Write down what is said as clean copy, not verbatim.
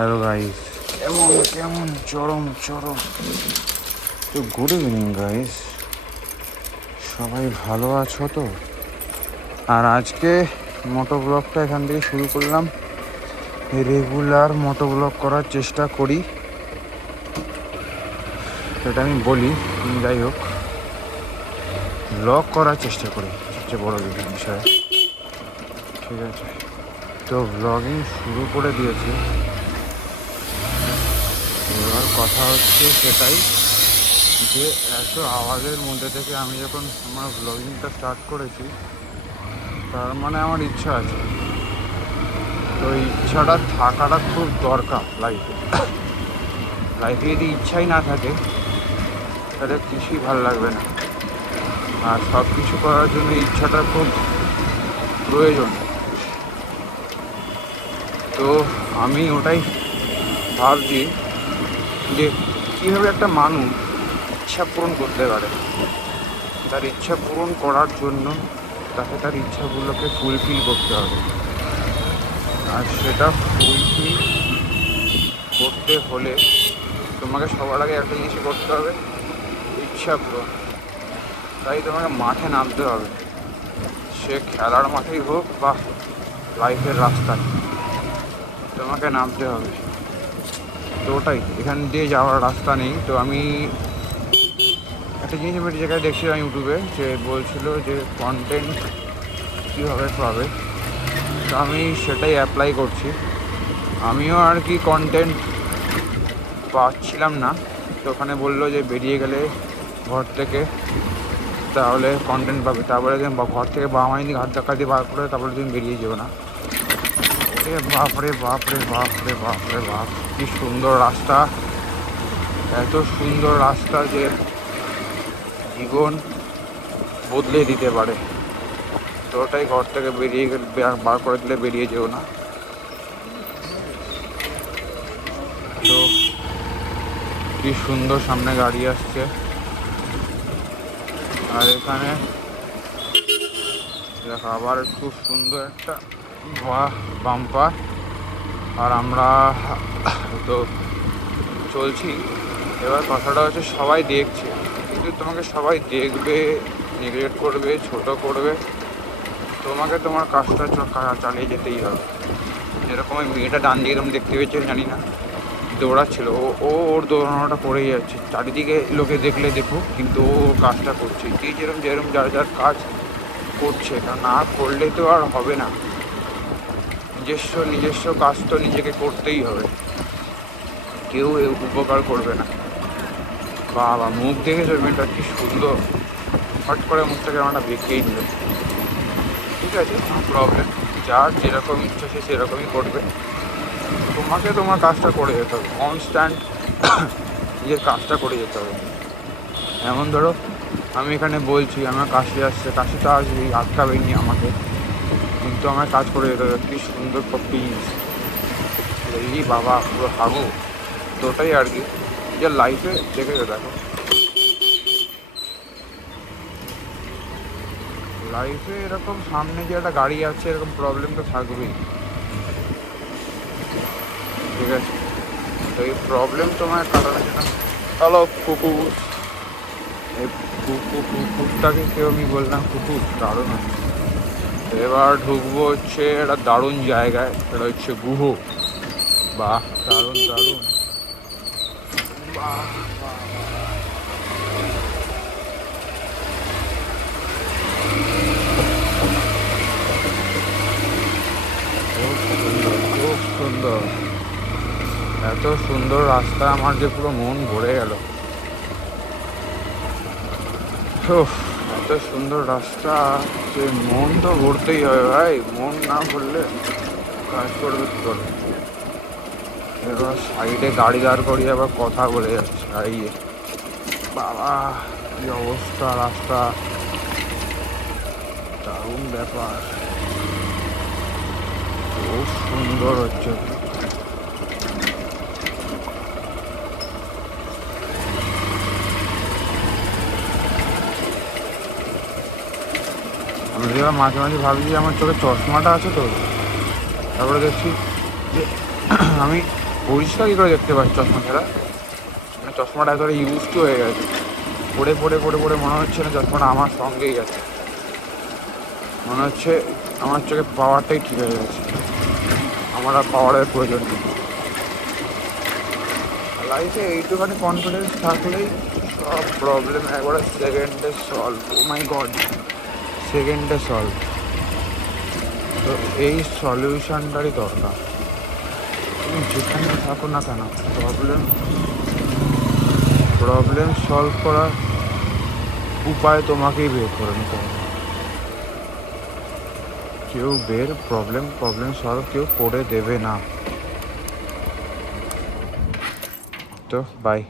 Hello guys, কেমন কেমন চরম চরম। তো গুড ইভিনিং গাইস, সবাই ভালো আছো তো? আর আজকে মোটো ব্লগটা এখান থেকে শুরু করলাম। রেগুলার মোটো ব্লগ করার চেষ্টা করি, সেটা আমি বলি। যাই হোক, ব্লগ করার চেষ্টা করি, সবচেয়ে বড় বিষয়। ঠিক আছে, তো ব্লগিং শুরু করে দিয়েছি। এবার কথা হচ্ছে সেটাই যে এত আওয়াজের মধ্যে থেকে আমি যখন আমার ব্লগিংটা স্টার্ট করেছি, তার মানে আমার ইচ্ছা আছে। তো ইচ্ছাটা থাকাটা খুব দরকার লাইফে। লাইফে যদি ইচ্ছাই না থাকে তাহলে কিছুই ভালো লাগবে না। আর সব কিছু করার জন্য ইচ্ছাটা খুব প্রয়োজন। তো আমি ওটাই ভাবছি যে কীভাবে একটা মানুষ ইচ্ছা পূরণ করতে পারে। তার ইচ্ছা পূরণ করার জন্য তাকে তার ইচ্ছাগুলোকে ফুলফিল করতে হবে। আর সেটা ফুলফিল করতে হলে তোমাকে সবার আগে একটা জিনিস করতে হবে, ইচ্ছা পূরণ। তাই তোমাকে মাঠে নামতে হবে, সে খেলার মাঠেই হোক বা লাইফের রাস্তায় তোমাকে নামতে হবে। তো ওটাই, এখান দিয়ে যাওয়ার রাস্তা নেই। তো আমি একটা জিনিস আমি একটা জায়গায় দেখছিলাম ইউটিউবে, যে বলছিল যে কন্টেন্ট কীভাবে পাবে। তো আমি সেটাই অ্যাপ্লাই করছি। আমিও আর কি কন্টেন্ট পাচ্ছিলাম না, তো ওখানে বললো যে বেরিয়ে গেলে ঘর থেকে তাহলে কন্টেন্ট পাবে। তারপরে ঘর থেকে বাবা মা যদি ঘাট ধাক্কা দিয়ে বার করে তারপরে তুমি বেরিয়ে যাবে না। বাপরে বাপরে বাপরে বাপরে বাপ, কি সুন্দর রাস্তা! এত সুন্দর রাস্তা যে জীবন বদলে দিতে পারে। তো ওটাই, ঘর থেকে বেরিয়ে গেলে বার করে দিলে বেরিয়ে যেও না। তো কি সুন্দর সামনে গাড়ি আসছে, আর এখানে দেখো আবার খুব সুন্দর একটা বাম্পার। আর আমরা তো চলছি। এবার কথাটা হচ্ছে, সবাই দেখছে কিন্তু তোমাকে সবাই দেখবে, নেগলেক্ট করবে, ছোট করবে। তোমাকে তোমার কাজটা চালিয়ে যেতেই হবে। যেরকম ওই মেয়েটা ডান দিকে তুমি দেখতে পেয়েছো, জানি না, দৌড়াচ্ছিল, ওর দৌড়ানোটা করেই যাচ্ছে। চারিদিকে লোকে দেখলে দেখুক, কিন্তু ও কাজটা করছে। যেরকম যেরকম যার যার কাজ করছে, তা না করলে তো আর হবে না। নিজস্ব কাজ তো নিজেকে করতেই হবে, কেউ উপকার করবে না। বাবা, মুখ দেখেছো মেয়েটা কি সুন্দর, হট করে মুখটাকে আমরা বেঁকেই নিল। ঠিক আছে, কোনো প্রবলেম, যার যেরকম ইচ্ছা সে সেরকমই করবে। তোমাকে তোমার কাজটা করে যেতে হবে, কনস্ট্যান্ট নিজের কাজটা করে যেতে হবে। এমন ধরো, আমি এখানে বলছি আমার কাশি আসছে, কাশি তো আসবেই, আটকাবেনি আমাকে, কিন্তু আমার কাজ করে যেতে হবে। কি সুন্দর পিস, এই বাবা পুরো হাগু। তো ওটাই আর কি, যে লাইফে দেখে দেখো, লাইফে এরকম সামনে যে একটা গাড়ি আছে, এরকম প্রবলেম তো থাকবেই। ঠিক আছে, তো এই প্রবলেম তোমার কাটানোর জন্য, হ্যালো কুকুর, এই কুকুরটাকে কেউ, আমি বললাম কুকুর দারুণ আছে। এবার ঢুকবো হচ্ছে একটা দারুণ জায়গায়, এটা হচ্ছে গুহ। বাহ, দারুণ দারুণ, বাহ খুব সুন্দর, খুব সুন্দর। এত সুন্দর রাস্তা, আমার যে পুরো মন ভরে গেল। এত সুন্দর রাস্তা যে মন তো ভরতেই হবে ভাই, মন না ভরলে কাজ করবে কী করে। এবার সাইডে গাড়ি দাঁড় করিয়ে আবার কথা বলে যাচ্ছে, এই বাবা কি অবস্থা রাস্তা, দারুণ ব্যাপার, খুব সুন্দর হচ্ছে। আমি এবার মাঝে মাঝে ভাবি যে আমার চোখে চশমাটা আছে তো, তারপরে দেখছি যে আমি পরিষ্কার কী করে দেখতে পাচ্ছি চশমা ছাড়া? মানে চশমাটা একেবারে ইউজ টু হয়ে গেছে, পড়ে পড়ে পড়ে পড়ে মনে হচ্ছে না চশমাটা আমার সঙ্গেই আছে। মনে হচ্ছে আমার চোখে পাওয়ারটাই ঠিক হয়ে গেছে, আমার আর পাওয়ারের প্রয়োজন নেই। লাইফে এইটুখানি কনফিডেন্স থাকলেই সব প্রবলেম একবারে সেকেন্ডে সলভ। ও মাই গড, সেকেন্ডে সলভ। তো এই সলিউশনটারই দরকার। তুমি যেখানে থাকো না কেন, প্রবলেম সলভ করার উপায় তোমাকেই বের করে নিতে হবে। কেউ প্রবলেম সলভ কেউ করে দেবে না। তো বাই।